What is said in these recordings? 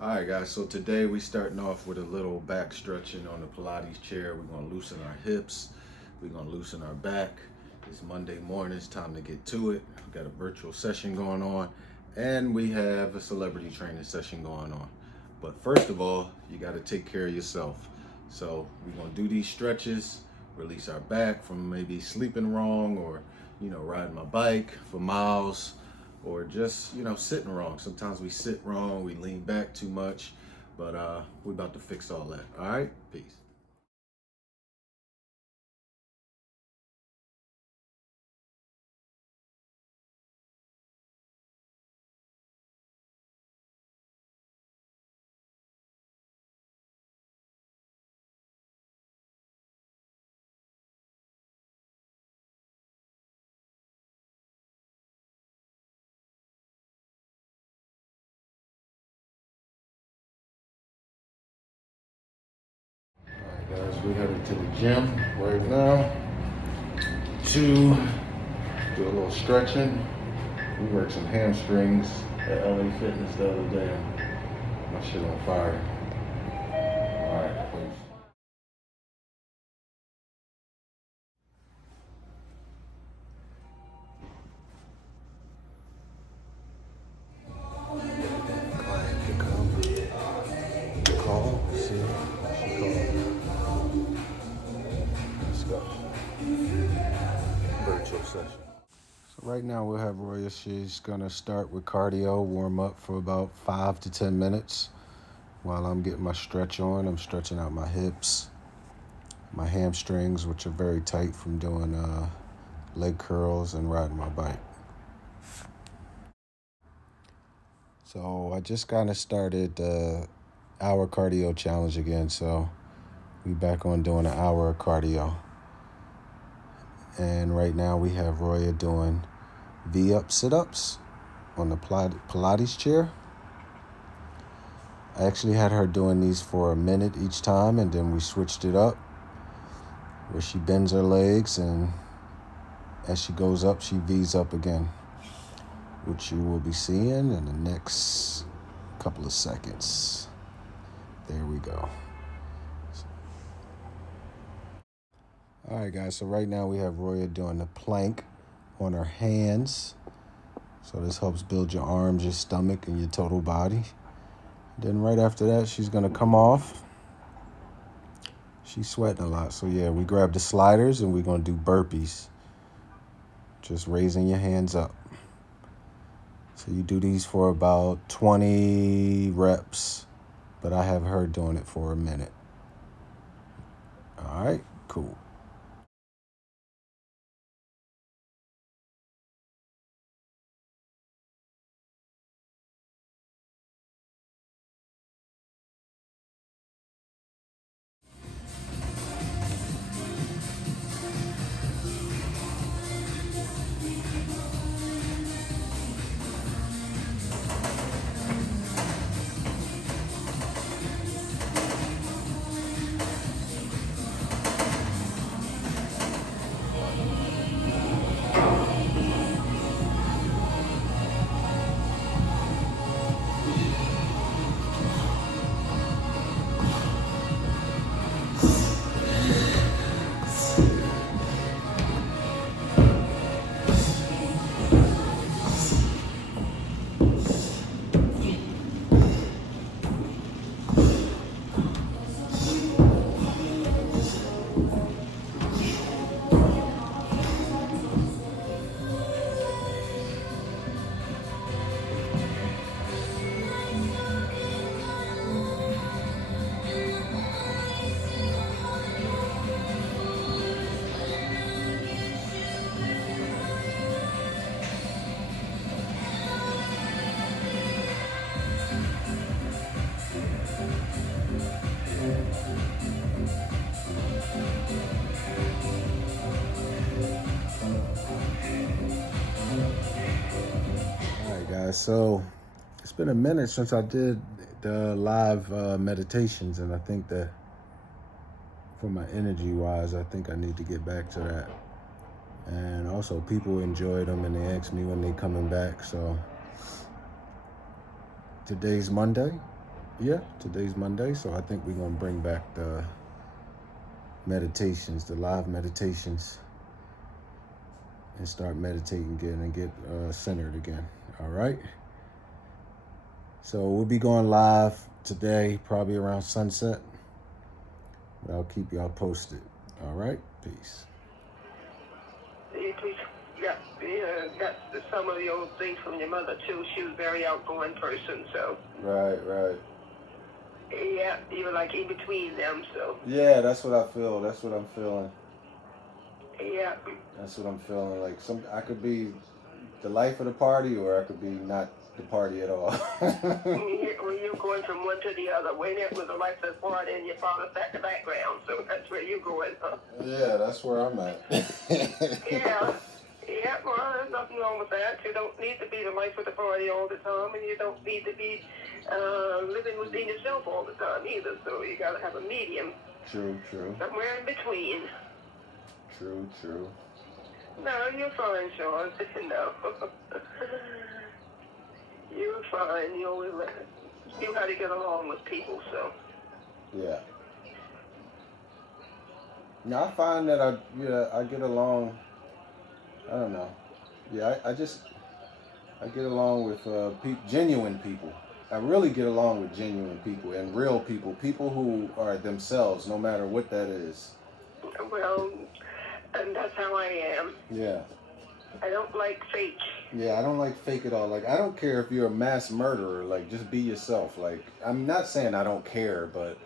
All right, guys. So today we starting off with a little back stretching on the Pilates chair. We're gonna loosen our hips. We're gonna loosen our back. It's Monday morning. It's time to get to it. We got a virtual session going on, and we have a celebrity training session going on. But first of all, you got to take care of yourself. So we're gonna do these stretches, release our back from maybe sleeping wrong or riding my bike for miles or just sitting wrong. Sometimes we sit wrong, we lean back too much, but we're about to fix all that. All right, peace. All right, guys, we're headed to the gym right now to do a little stretching. We worked some hamstrings at LA Fitness the other day. My shit on fire. All right, peace. Client to come. Call. See, she called. Let's go. Virtual session. So right now we'll have Roya. She's gonna start with cardio, warm up for about 5 to 10 minutes. While I'm getting my stretch on, I'm stretching out my hips, my hamstrings, which are very tight from doing leg curls and riding my bike. So I just kind of started the hour cardio challenge again. So we back on doing an hour of cardio. And right now we have Roya doing V-up sit-ups on the Pilates chair. I actually had her doing these for a minute each time, and then we switched it up where she bends her legs, and as she goes up, she V's up again, which you will be seeing in the next couple of seconds. There we go. All right, guys, so right now we have Roya doing the plank on her hands. So this helps build your arms, your stomach, and your total body. Then right after that, she's gonna come off. She's sweating a lot. So yeah, we grab the sliders and we're gonna do burpees. Just raising your hands up. So you do these for about 20 reps, but I have her doing it for a minute. All right, cool. All right, guys. So it's been a minute since I did the live meditations, and I think that for my energy wise, I think I need to get back to that. And also, people enjoyed them, and they asked me when they coming back. So today's Monday. Yeah, today's Monday, so I think we're gonna bring back the meditations, the live meditations, and start meditating again and get centered again. All right. So we'll be going live today, probably around sunset. But I'll keep y'all posted. All right. Peace. Got some of the old things from your mother too. She was a very outgoing person, so. Right. Yeah, you were like in between them, so. Yeah, that's what I feel. That's what I'm feeling. Yeah. That's what I'm feeling. Like I could be the life of the party, or I could be not the party at all. When you're going from one to the other, when it was the life of the party and your father sat in the background, so that's where you're going, huh? Yeah, that's where I'm at. Yeah, well, there's nothing wrong with that. You don't need to be the life of the party all the time, and you don't need to be living within yourself all the time either, so you gotta have a medium. True. Somewhere in between. True. No, you're fine, Sean. No. You're fine. You always knew how to get along with people, so. Yeah. Now I find that I get along. I don't know. Yeah, I get along with genuine people. I really get along with genuine people and real people who are themselves, no matter what that is. Well, and that's how I am. Yeah. I don't like fake. Yeah, I don't like fake at all. Like, I don't care if you're a mass murderer. Like, just be yourself. Like, I'm not saying I don't care, but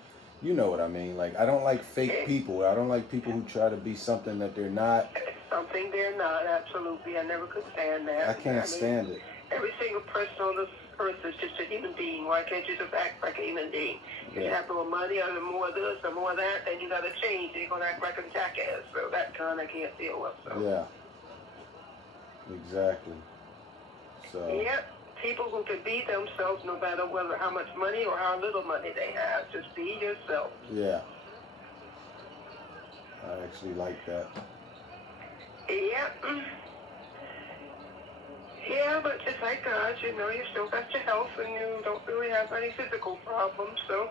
you know what I mean. Like, I don't like fake people. I don't like people who try to be something that they're not. Something they're not, absolutely. I never could stand that. I can't stand it. Every single person on this earth is just a human being. Why can't you just act like a human being? If you have more money or more of this or more of that, then you got to change. You're going to act like a jackass. So that kind I can't deal with. So. Yeah. Exactly. So. Yeah. People who can be themselves no matter how much money or how little money they have. Just be yourself. Yeah. I actually like that. Yeah. Yeah, but just like God, you still got your health and you don't really have any physical problems, so.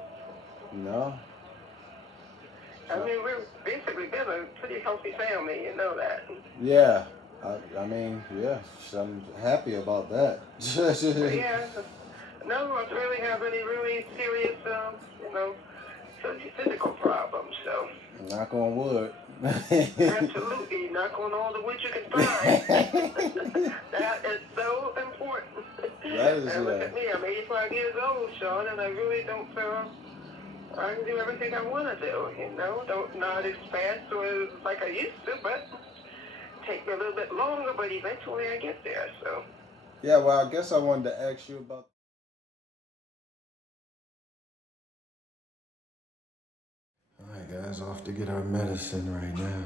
No. I mean, we're basically been a pretty healthy family, you know that. Yeah. I mean, yeah, I'm happy about that. Yeah. None of us really have any really serious, physical problems, so. Knock on wood. Absolutely. Knock on all the wood you can find. That is so important. That is, and look at me, I'm 85 years old, Sean, and I really don't feel I can do everything I want to do, not as fast or like I used to, but take me a little bit longer, but eventually I get there, so. Yeah, well, I guess I wanted to ask you about. All right, guys, off to get our medicine right now.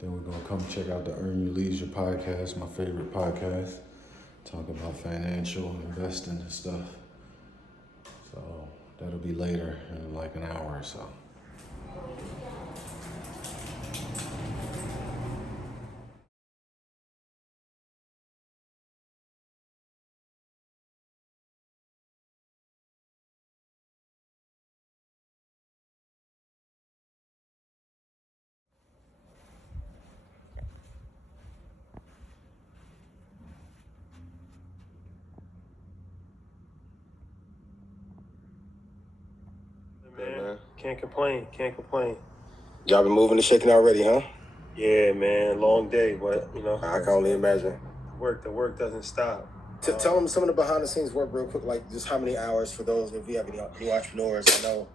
Then we're going to come check out the Earn Your Leisure podcast, my favorite podcast. Talk about financial investing and stuff. So that'll be later in like an hour or so. Man, can't complain. Y'all been moving and shaking already, huh? Yeah, man, long day, but I can only imagine. The work doesn't stop. Tell them some of the behind the scenes work real quick, like just how many hours for those if we have any new entrepreneurs. I know.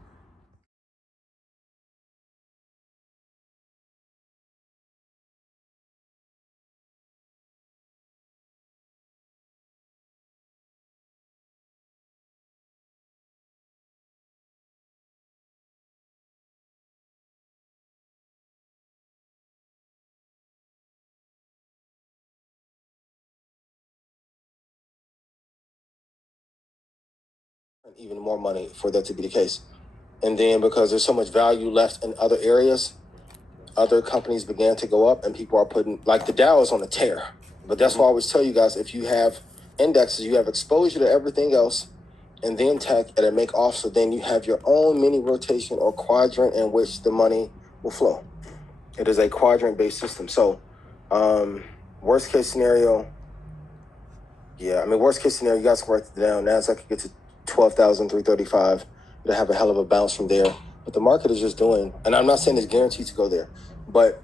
Even more money for that to be the case. And then because there's so much value left in other areas, other companies began to go up and people are putting, like the Dow is on a tear. But that's why I always tell you guys, if you have indexes, you have exposure to everything else, and then tech, and then make off. So then you have your own mini rotation or quadrant in which the money will flow. It is a quadrant-based system. So, worst case scenario, worst case scenario, you guys can write it down. NASDAQ could get to 12,335. It'll have a hell of a bounce from there. But the market is just doing, and I'm not saying it's guaranteed to go there, but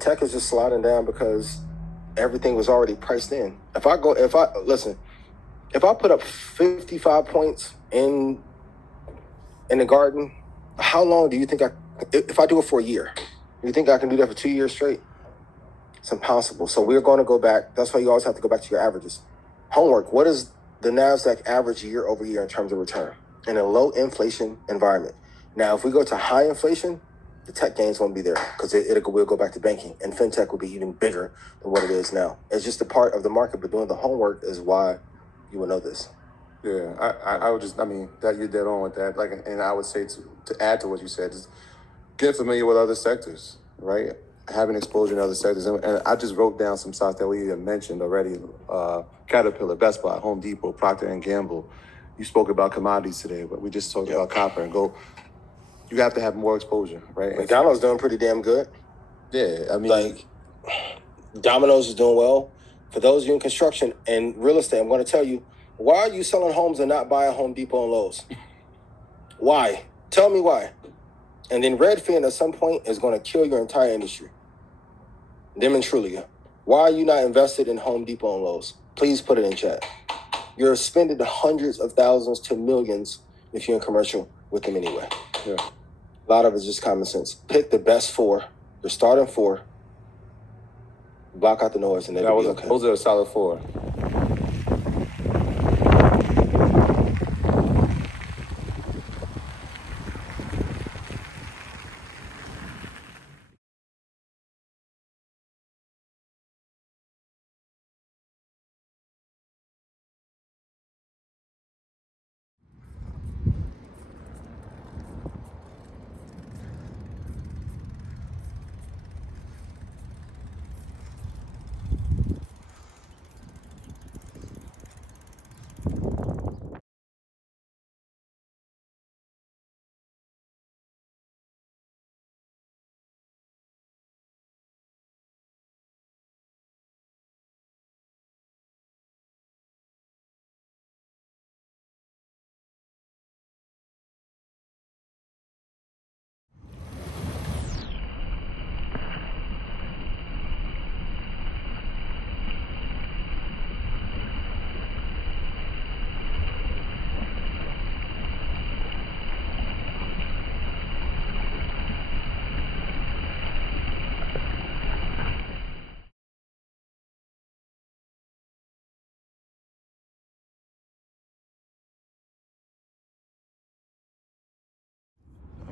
tech is just sliding down because everything was already priced in. If I put up 55 points in the garden, how long do you think if I do it for a year, do you think I can do that for 2 years straight? It's impossible. So we're going to go back. That's why you always have to go back to your averages. Homework. What is the NASDAQ average year over year in terms of return in a low inflation environment? Now, if we go to high inflation, the tech gains won't be there because we'll go back to banking, and fintech will be even bigger than what it is now. It's just a part of the market, but doing the homework is why you will know this. Yeah, I would that you're dead on with that. And I would say to add to what you said, just get familiar with other sectors, right? Having exposure in other sectors. And I just wrote down some stocks that we have mentioned already. Caterpillar, Best Buy, Home Depot, Procter & Gamble. You spoke about commodities today, but we just talked about copper and gold. You have to have more exposure, right? McDonald's doing pretty damn good. Yeah, Domino's is doing well. For those of you in construction and real estate, I'm going to tell you, why are you selling homes and not buying Home Depot and Lowe's? Why? Tell me why. And then Redfin at some point is going to kill your entire industry. Them and Trulia. Why are you not invested in Home Depot and Lowe's? Please put it in chat. You're spending hundreds of thousands to millions if you're in commercial with them anyway. Yeah. A lot of it's just common sense. Pick the best four. You're starting four. Block out the noise and it'll be okay. Those are a solid four.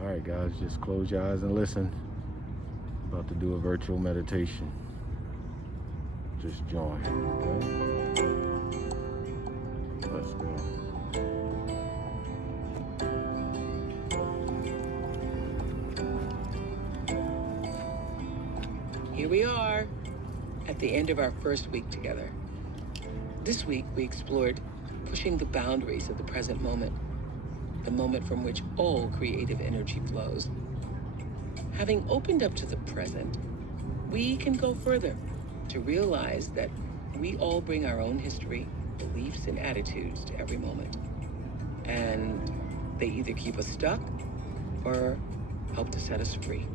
All right, guys, just close your eyes and listen. About to do a virtual meditation. Just join, okay? Let's go. Here we are, at the end of our first week together. This week, we explored pushing the boundaries of the present moment, the moment from which all creative energy flows. Having opened up to the present, we can go further to realize that we all bring our own history, beliefs, and attitudes to every moment. And they either keep us stuck or help to set us free.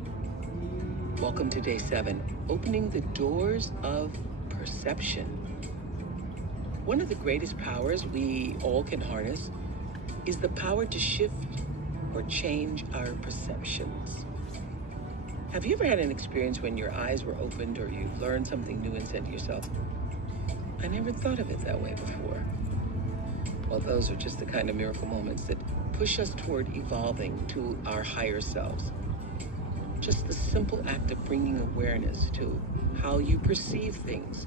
Welcome to day 7, opening the doors of perception. One of the greatest powers we all can harness is the power to shift or change our perceptions. Have you ever had an experience when your eyes were opened or you learned something new and said to yourself, I never thought of it that way before? Well, those are just the kind of miracle moments that push us toward evolving to our higher selves. Just the simple act of bringing awareness to how you perceive things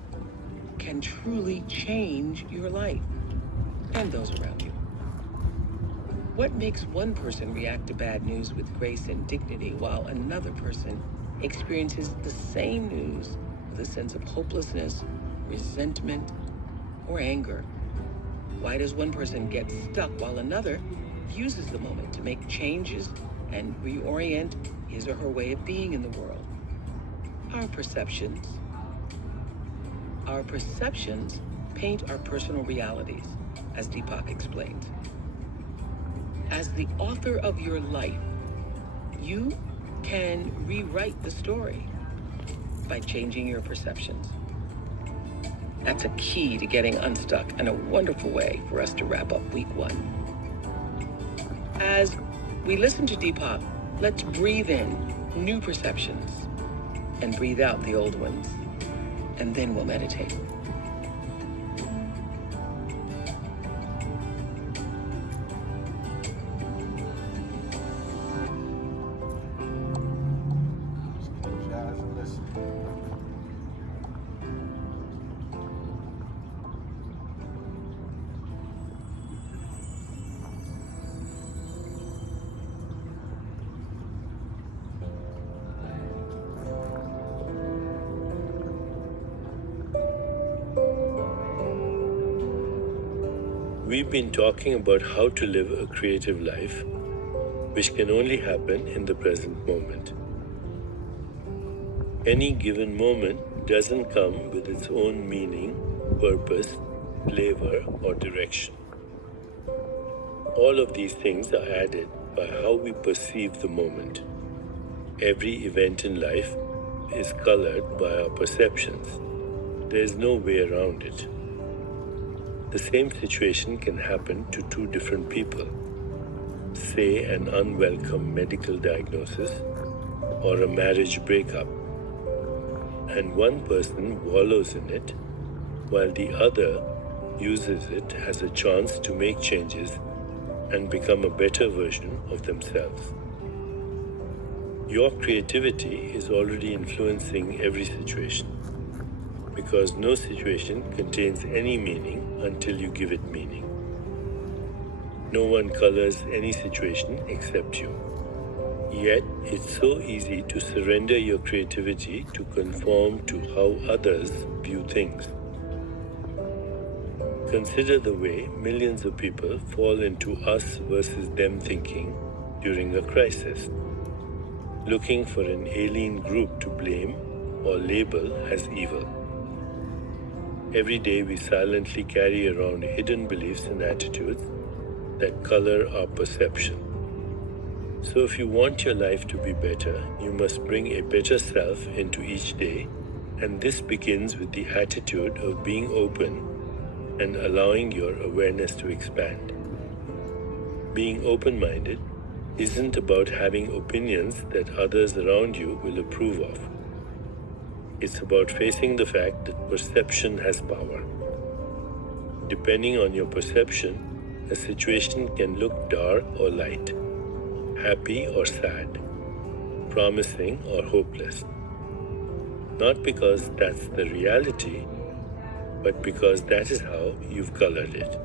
can truly change your life and those around you. What makes one person react to bad news with grace and dignity while another person experiences the same news with a sense of hopelessness, resentment, or anger? Why does one person get stuck while another uses the moment to make changes and reorient his or her way of being in the world? Our perceptions. Our perceptions paint our personal realities, as Deepak explains. As the author of your life, you can rewrite the story by changing your perceptions. That's a key to getting unstuck and a wonderful way for us to wrap up week 1. As we listen to Deepak, let's breathe in new perceptions and breathe out the old ones, and then we'll meditate. Close your eyes and listen. We've been talking about how to live a creative life, which can only happen in the present moment. Any given moment doesn't come with its own meaning, purpose, flavor, or direction. All of these things are added by how we perceive the moment. Every event in life is colored by our perceptions. There is no way around it. The same situation can happen to two different people. Say an unwelcome medical diagnosis or a marriage breakup. And one person wallows in it, while the other uses it as a chance to make changes and become a better version of themselves. Your creativity is already influencing every situation, because no situation contains any meaning until you give it meaning. No one colors any situation except you. Yet, it's so easy to surrender your creativity to conform to how others view things. Consider the way millions of people fall into us versus them thinking during a crisis, looking for an alien group to blame or label as evil. Every day we silently carry around hidden beliefs and attitudes that color our perception. So if you want your life to be better, you must bring a better self into each day, and this begins with the attitude of being open and allowing your awareness to expand. Being open-minded isn't about having opinions that others around you will approve of. It's about facing the fact that perception has power. Depending on your perception, a situation can look dark or light, happy or sad, promising or hopeless. Not because that's the reality, but because that is how you've colored it.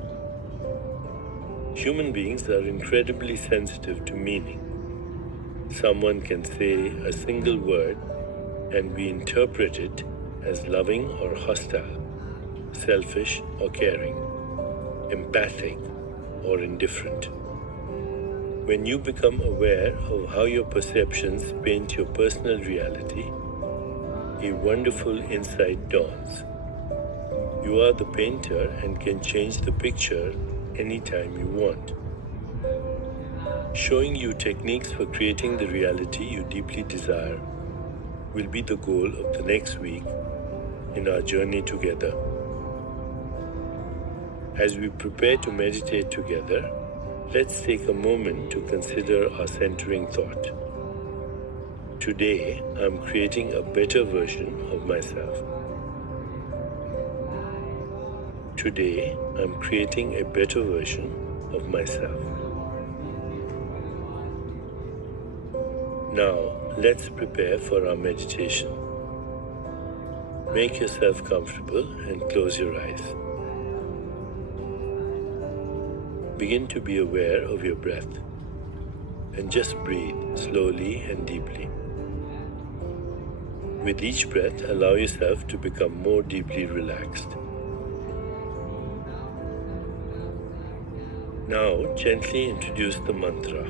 Human beings are incredibly sensitive to meaning. Someone can say a single word and we interpret it as loving or hostile, selfish or caring, empathic or indifferent. When you become aware of how your perceptions paint your personal reality, a wonderful insight dawns. You are the painter and can change the picture anytime you want. Showing you techniques for creating the reality you deeply desire will be the goal of the next week in our journey together. As we prepare to meditate together, let's take a moment to consider our centering thought. Today, I'm creating a better version of myself. Today, I'm creating a better version of myself. Now, let's prepare for our meditation. Make yourself comfortable and close your eyes. Begin to be aware of your breath and just breathe slowly and deeply. With each breath, allow yourself to become more deeply relaxed. Now gently introduce the mantra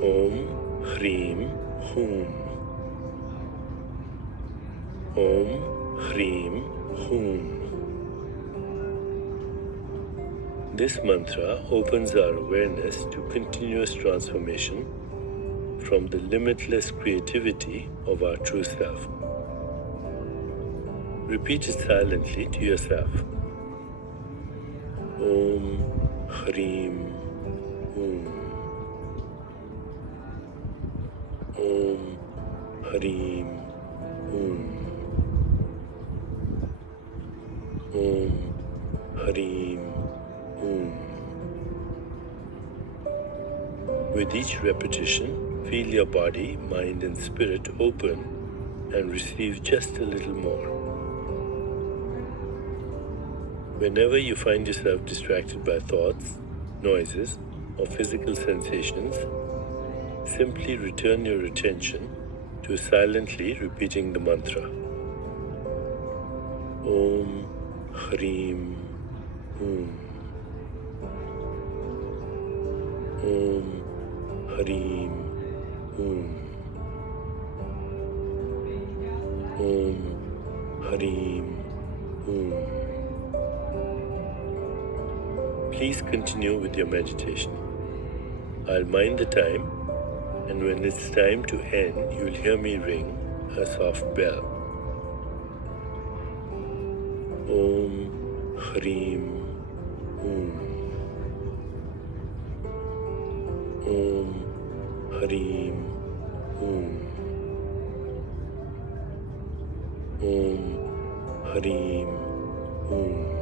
Om Hreem Hum. Om Hreem Hum. This mantra opens our awareness to continuous transformation from the limitless creativity of our true self. Repeat it silently to yourself. Om Hreem Hum. Om Hreem Hum. Om Hreem Hum. With each repetition, feel your body, mind and spirit open and receive just a little more. Whenever you find yourself distracted by thoughts, noises, or physical sensations, simply return your attention to silently repeating the mantra. Om Hreem Hum. Om Hreem Hum. Om Hreem Hum. Please continue with your meditation. I'll mind the time, and when it's time to end, you'll hear me ring a soft bell. Om Hreem Hum. Om Hreem Hum. Om Hreem Hum.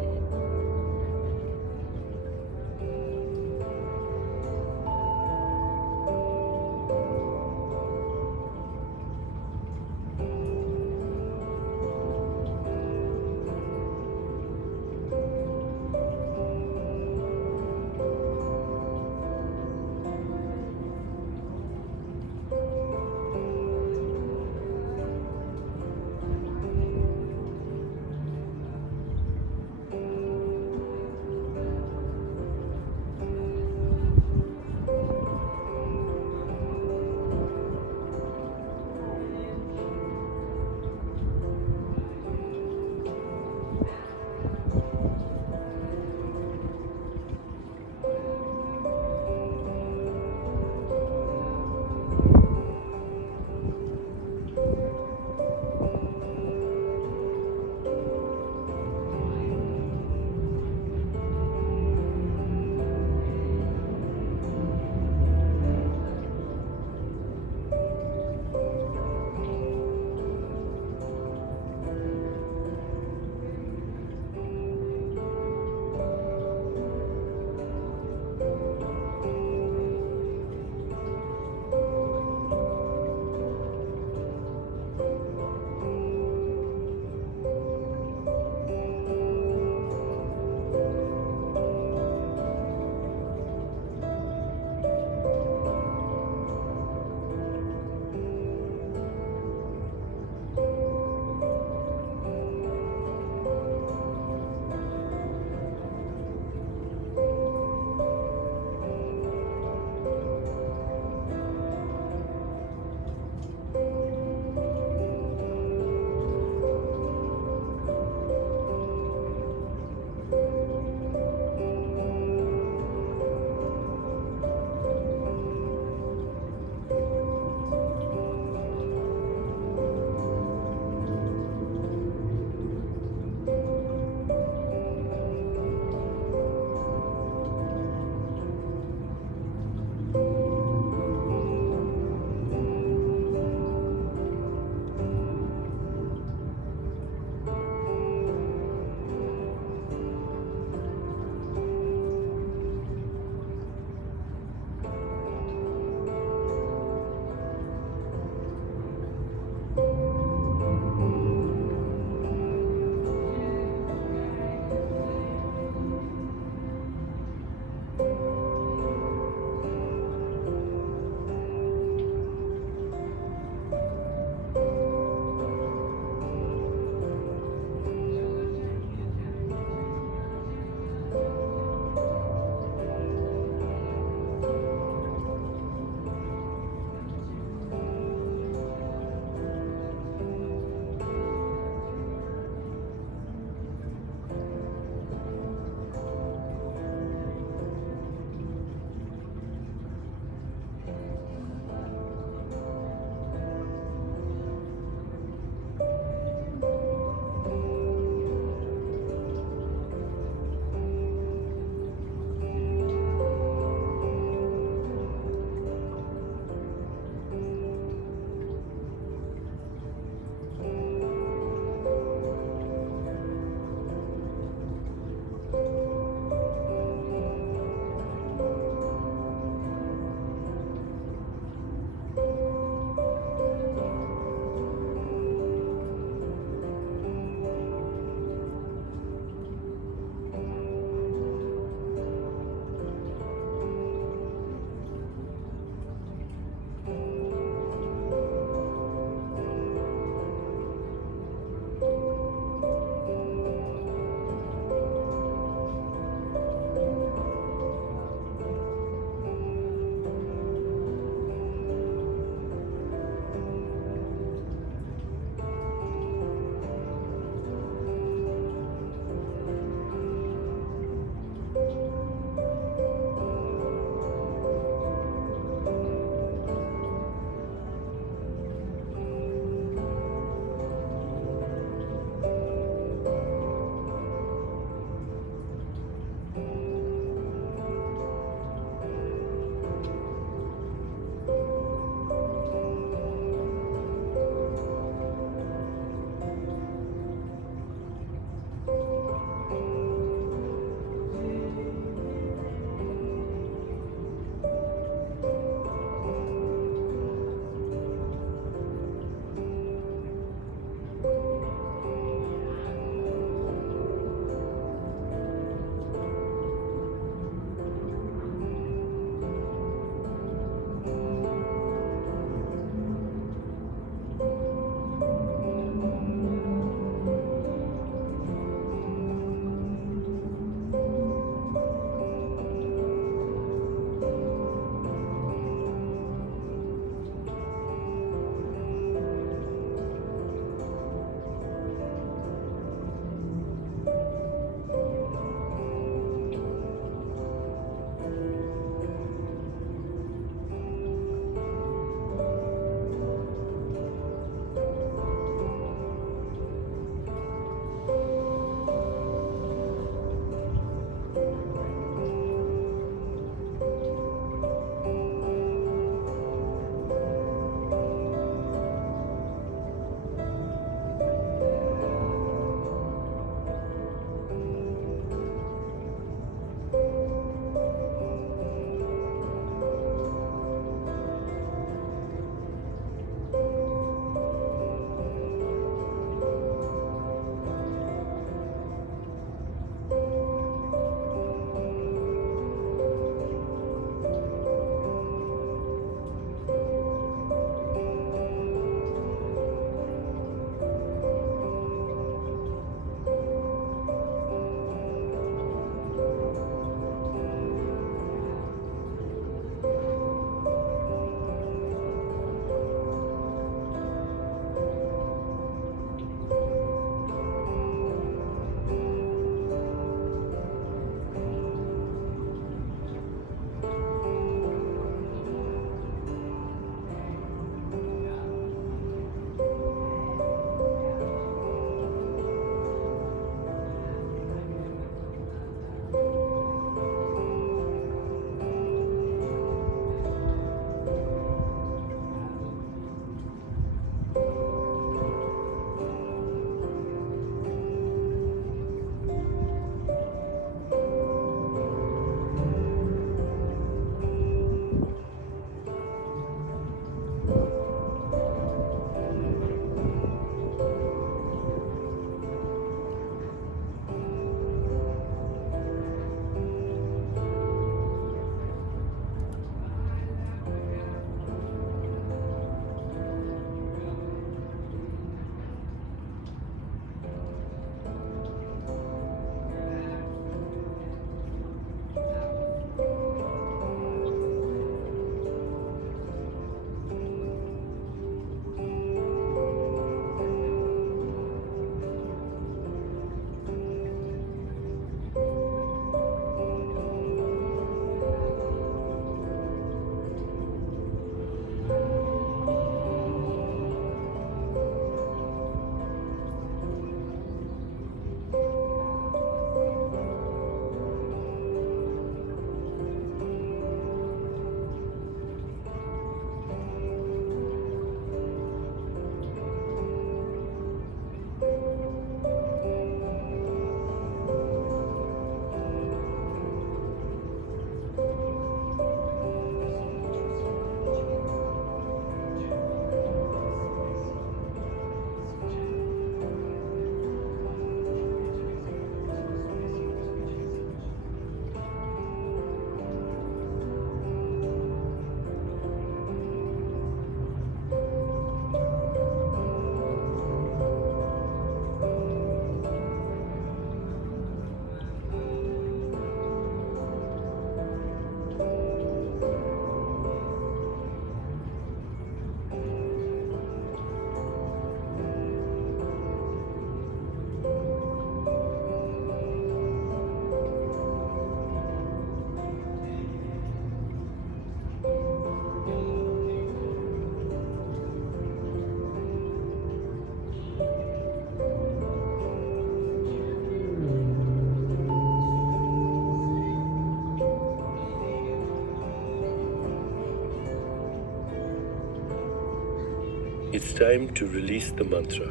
It's time to release the mantra.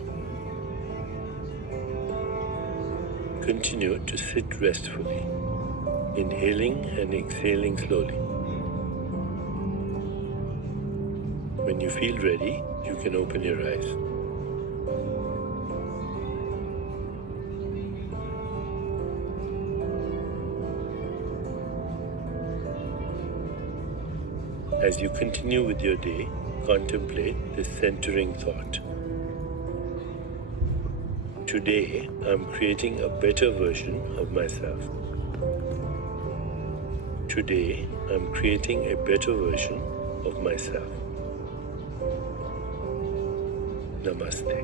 Continue to sit restfully, inhaling and exhaling slowly. When you feel ready, you can open your eyes. As you continue with your day, contemplate this centering thought. Today, I'm creating a better version of myself. Today, I'm creating a better version of myself. Namaste.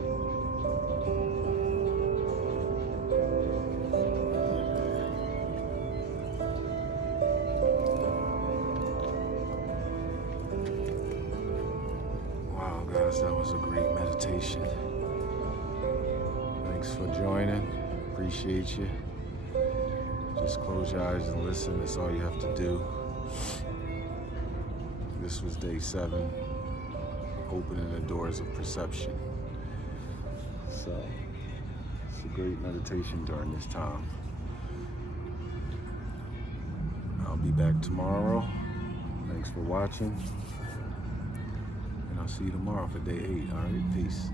Wow, guys, that was a great meditation. Thanks for joining. Appreciate you. Just close your eyes and listen. That's all you have to do. This was day 7, opening the doors of perception. So, it's a great meditation during this time. I'll be back tomorrow. Thanks for watching. And I'll see you tomorrow for day 8. All right, peace.